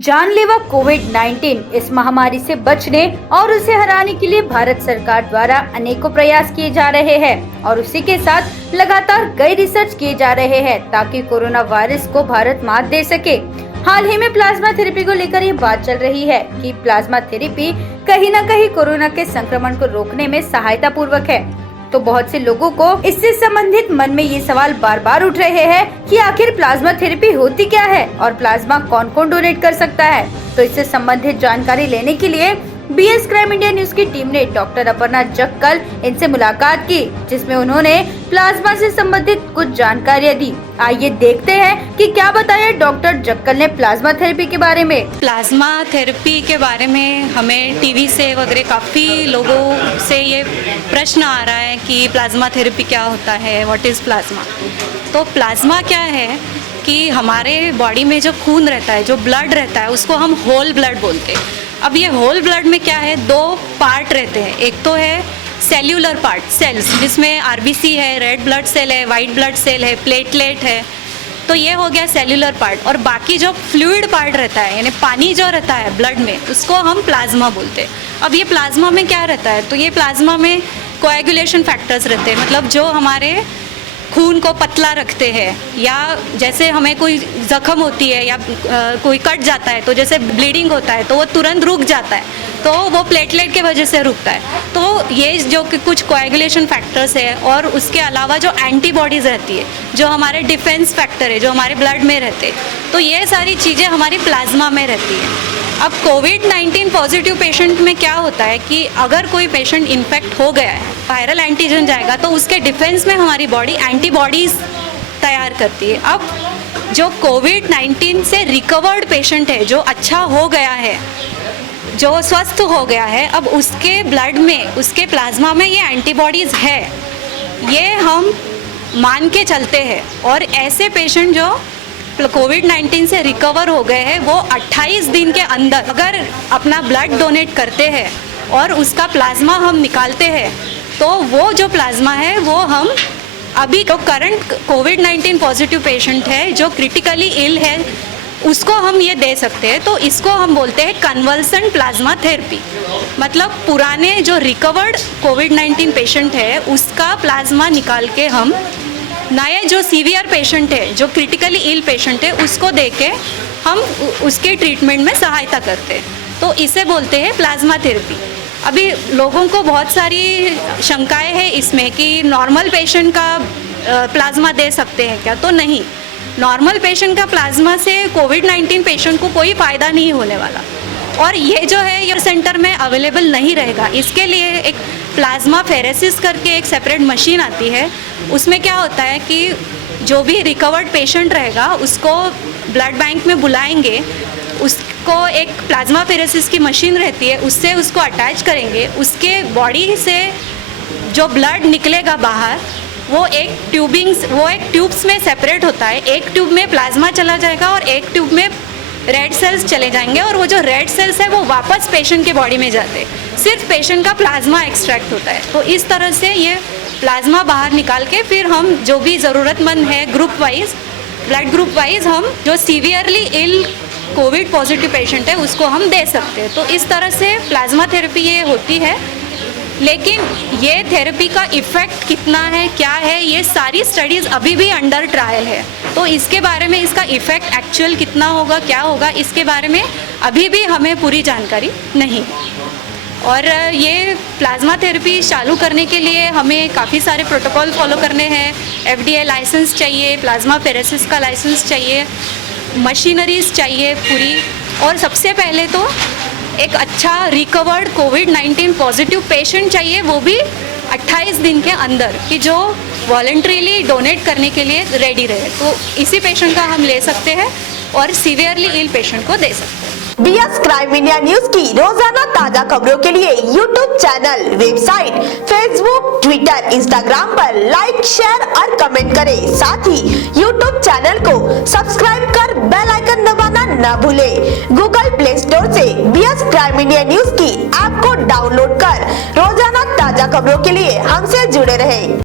जानलेवा कोविड-19 इस महामारी से बचने और उसे हराने के लिए भारत सरकार द्वारा अनेकों प्रयास किए जा रहे हैं और उसी के साथ लगातार कई रिसर्च किए जा रहे हैं ताकि कोरोना वायरस को भारत मात दे सके। हाल ही में प्लाज्मा थेरेपी को लेकर ये बात चल रही है कि प्लाज्मा थेरेपी कहीं न कहीं कोरोना के संक्रमण को रोकने में सहायता पूर्वक है। तो बहुत से लोगों को इससे संबंधित मन में ये सवाल बार बार उठ रहे हैं कि आखिर प्लाज्मा थेरेपी होती क्या है और प्लाज्मा कौन कौन डोनेट कर सकता है। तो इससे संबंधित जानकारी लेने के लिए BS क्राइम इंडिया न्यूज की टीम ने डॉक्टर अपर्णा जक्कल इनसे मुलाकात की, जिसमें उन्होंने प्लाज्मा से संबंधित कुछ जानकारियाँ दी। आइए देखते हैं कि क्या बताया डॉक्टर जक्कल ने प्लाज्मा थेरेपी के बारे में। प्लाज्मा थेरेपी के बारे में हमें टीवी से वगैरह काफ़ी लोगों से ये प्रश्न आ रहा है कि प्लाज्मा थेरेपी क्या होता है, व्हाट इज़ प्लाज्मा। तो प्लाज्मा क्या है कि हमारे बॉडी में जो खून रहता है, जो ब्लड रहता है, उसको हम होल ब्लड बोलते हैं। अब ये होल ब्लड में क्या है, दो पार्ट रहते हैं। एक तो है सेल्यूलर पार्ट, सेल्स, जिसमें RBC है, रेड ब्लड सेल है, वाइट ब्लड सेल है, प्लेटलेट है। तो ये हो गया सेल्यूलर पार्ट। और बाकी जो फ्लूइड पार्ट रहता है, यानी पानी जो रहता है ब्लड में, उसको हम प्लाज्मा बोलते हैं। अब ये प्लाज्मा में क्या रहता है, तो ये प्लाज्मा में कोएगुलेशन फैक्टर्स रहते हैं, मतलब जो हमारे खून को पतला रखते हैं, या जैसे हमें कोई जख्म होती है या कोई कट जाता है तो जैसे ब्लीडिंग होता है तो वो तुरंत रुक जाता है, तो वो प्लेटलेट के वजह से रुकता है। तो ये जो कि कुछ कोएगुलेशन फैक्टर्स है, और उसके अलावा जो एंटीबॉडीज़ रहती है, जो हमारे डिफेंस फैक्टर है, जो हमारे ब्लड में रहते हैं, तो ये सारी चीज़ें हमारी प्लाज्मा में रहती है। अब कोविड-19 पॉजिटिव पेशेंट में क्या होता है कि अगर कोई पेशेंट इन्फेक्ट हो गया है, वायरल एंटीजन जाएगा तो उसके डिफेंस में हमारी बॉडी एंटीबॉडीज़ तैयार करती है। अब जो कोविड-19 से रिकवर्ड पेशेंट है, जो अच्छा हो गया है, जो स्वस्थ हो गया है, अब उसके ब्लड में, उसके प्लाज्मा में ये एंटीबॉडीज़ है, ये हम मान के चलते हैं। और ऐसे पेशेंट जो कोविड-19 से रिकवर हो गए हैं, वो 28 दिन के अंदर अगर अपना ब्लड डोनेट करते हैं और उसका प्लाज्मा हम निकालते हैं, तो वो जो प्लाज्मा है वो हम अभी जो करंट कोविड-19 पॉजिटिव पेशेंट है, जो क्रिटिकली इल है, उसको हम ये दे सकते हैं। तो इसको हम बोलते हैं कन्वल्सेंट प्लाज्मा थेरेपी। मतलब पुराने जो रिकवर्ड कोविड-19 पेशेंट है, उसका प्लाज्मा निकाल के हम नए जो सीवियर पेशेंट है, जो क्रिटिकली इल पेशेंट है, उसको दे के हम उसके ट्रीटमेंट में सहायता करते हैं। तो इसे बोलते हैं प्लाज्मा थेरेपी। अभी लोगों को बहुत सारी शंकाएं हैं इसमें कि नॉर्मल पेशेंट का प्लाज्मा दे सकते हैं क्या, तो नहीं। नॉर्मल पेशेंट का प्लाज्मा से कोविड-19 पेशेंट को कोई फ़ायदा नहीं होने वाला। और ये जो है ये सेंटर में अवेलेबल नहीं रहेगा। इसके लिए एक प्लाज्मा फेरेसिस करके एक सेपरेट मशीन आती है। उसमें क्या होता है कि जो भी रिकवर्ड पेशेंट रहेगा उसको ब्लड बैंक में बुलाएंगे, उसको एक प्लाज्मा फेरेसिस की मशीन रहती है, उससे उसको अटैच करेंगे। उसके बॉडी से जो ब्लड निकलेगा बाहर, वो एक ट्यूब्स में सेपरेट होता है। एक ट्यूब में प्लाज्मा चला जाएगा और एक ट्यूब में रेड सेल्स चले जाएंगे, और वो जो रेड सेल्स है वो वापस पेशेंट के बॉडी में जाते हैं। सिर्फ पेशेंट का प्लाज्मा एक्सट्रैक्ट होता है। तो इस तरह से ये प्लाज्मा बाहर निकाल के फिर हम जो भी ज़रूरतमंद है group wise, blood group wise, हम जो सीवियरली इल कोविड पॉजिटिव पेशेंट है उसको हम दे सकते हैं। तो इस तरह से प्लाज्मा थेरेपी ये होती है। लेकिन ये थेरेपी का इफ़ेक्ट कितना है, क्या है, ये सारी स्टडीज़ अभी भी अंडर ट्रायल है। तो इसके बारे में, इसका इफ़ेक्ट एक्चुअल कितना होगा, क्या होगा, इसके बारे में अभी भी हमें पूरी जानकारी नहीं है। और ये प्लाज्मा थेरेपी चालू करने के लिए हमें काफ़ी सारे प्रोटोकॉल फॉलो करने हैं। FDA लाइसेंस चाहिए, प्लाज्मा फेरेसिस का लाइसेंस चाहिए, मशीनरीज चाहिए पूरी। और सबसे पहले तो एक अच्छा रिकवर्ड कोविड-19 पॉजिटिव पेशेंट चाहिए, वो भी 28 दिन के अंदर, कि जो वॉलंटरीली डोनेट करने के लिए रेडी रहे। तो इसी पेशेंट का हम ले सकते हैं और सीवियरली इल पेशेंट को दे सकते हैं। BS क्राइम इंडिया न्यूज की रोजाना ताजा खबरों के लिए YouTube channel, website, Facebook, Twitter, Instagram पर लाइक, शेयर और कमेंट करें। साथ ही YouTube चैनल को सब्सक्राइब कर बेल आइकन दबाना न भूलें। Google Play Store से BS क्राइम इंडिया न्यूज की ऐप को डाउनलोड कर रोजाना ताजा खबरों के लिए हमसे जुड़े रहें।